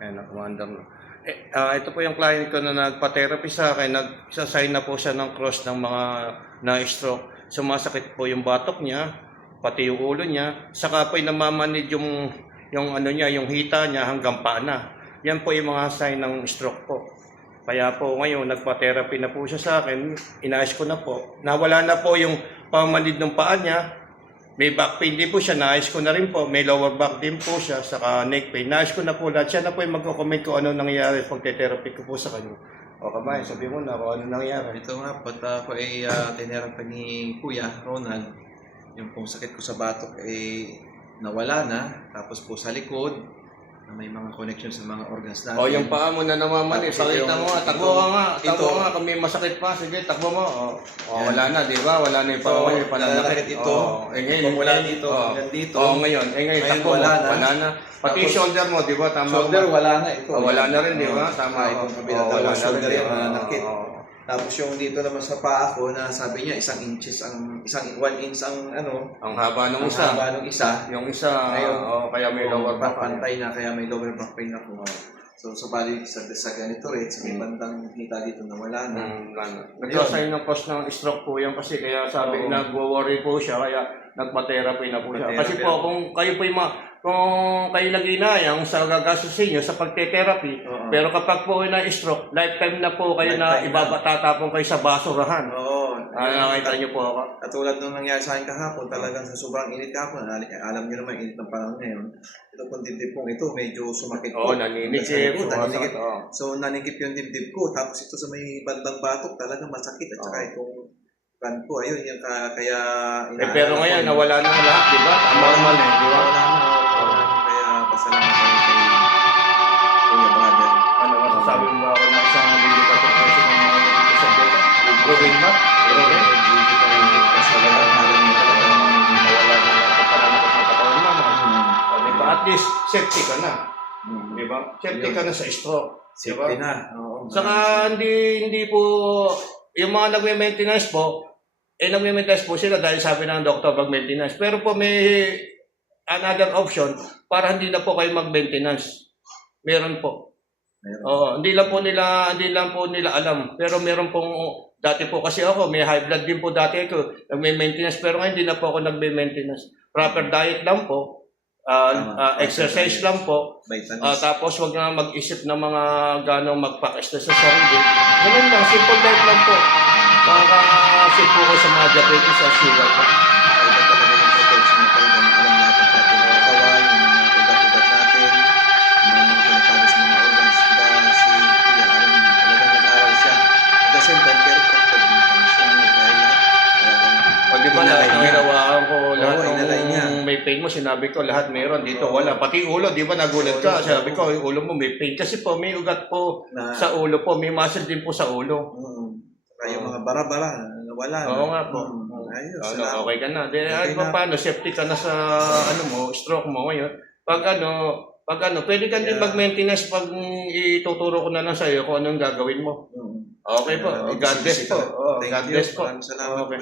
Ayan, Commander. Ito po yung client ko na nagpa-therapy sa akin. Nagsasign na po siya ng cross ng mga na-stroke. Sumasakit po yung batok niya, pati yung ulo niya. Saka po yung namamanid yung ano niya, yung hita niya hanggang paa na. Yan po yung mga sign ng stroke po. Kaya po ngayon, nagpa-therapy na po siya sa akin. Inaayos ko na po. Nawala na po yung pamanid ng paa niya. May back pain din po siya, naayos ko na rin po. May lower back din po siya, saka neck pain. Naayos ko na po lahat. Siya na po yung magko-comment kung ano nangyayari pag te-therapy ko po sa kanya. O kamay, sabi mo na kung ano nangyayari. Ito nga, pat ako ay tinerapi ni Kuya Ronald. Yung pong sakit ko sa batok ay nawala na. Tapos po sa likod, may mga connection sa mga organs natin. O yung paa mo na namamanid. Pakita mo nga, takbo ka nga. Takbo nga kung may masakit pa. Sige, takbo mo. Wala na, di ba? Wala na yung paa mo. Pananakit ito. Ngayon, mula dito hanggang dito. Ngayon, ngayon takbo mo. Wala na. Pati shoulder mo, di ba? Tama. Shoulder, wala na ito. Wala na rin, di ba? Tama. Itong kabila daw, shoulder yung nanakit. Tapos yung dito naman sa paa ko na sabi niya 1 inch ang 1 inch ang ano, ang haba ng isa. Ang haba ng isa. Yung isa, kaya may lower back pantay na, kaya may lower back pain ako. So bali sa ganito rin, sa may bandang hita dito na wala na. Nagsasign ng cause ng stroke po yan kasi kaya sabi nagwo-worry po siya kaya nagpa-therapy na po siya. Kasi po kung kayo po kung kayo nag-inayang sa gagastusin nyo sa pagte-therapy, pero kapag po kayo na-stroke, lifetime na po kayo na ibabatatapon kayo sa basurahan. Nakita nyo po ako. Katulad nung nangyari sa akin kahapon, talagang sa sobrang init kahapon, alam nyo naman init ng panahon ngayon. Ito pong dibdib kong ito, medyo sumakit po. Naninigip. So naninigip yung dibdib ko, tapos ito sa may bandang batok, talagang masakit. At saka itong plan ko, ayun, yung kaya... pero ngayon, nawala na lahat, di ba? Tama naman di ba? Wala na. Kaya pasalamat kami kay Kuya Brother. Ano, masasabi mo ba ako na isang medical profession ng mga sa beta? Improving ba? At least, safety ka na. Di ba? Safety ka na sa stroke. Safety na. Saka hindi po, yung mga nagme-maintenance po, nagme-maintenance po sila dahil sabi ng doktor mag-maintenance. Pero po may another option para hindi na po kayo mag-maintenance. Meron po. Hindi lang po nila alam. Pero meron pong, dati po kasi ako, may high blood din po dati ako. Nagme-maintenance pero ngayon hindi na po ako nagme-maintenance. Proper diet lang po. Exercise lang po. Tapos wag na mag-isip ng mga ganong magpa-stress sa sarili. Ganun lang, simple life lang po. Makaka-sip po ko sa mga diabetes at sugar po. Iba talaga yung protection na talagang alam natin natin yung katawan, yung mga ugat-ugat natin, yung mga konektado sa mga organs. Diba si Kuya, talagang nag-aaral siya. At the same time, pero practical din pa siya. Dahil di ba lahat ng hinawakan ko, lahat ng may pain mo, sinabi ko, lahat meron. Dito wala. Pati ulo, di ba nagulat ka? Sabi ko, yung ulo mo may pain. Kasi po, may ugat po sa ulo po. May muscle din po sa ulo. Kaya yung mga bara-bara, wala na. Oo nga po. Ayos. Okay ka na. Paano, safety ka na sa stroke mo ngayon. Pag pwede ka din mag-maintenance pag ituturo ko na lang sa'yo kung anong gagawin mo. Okay po. God bless po. God bless po. Salamat po.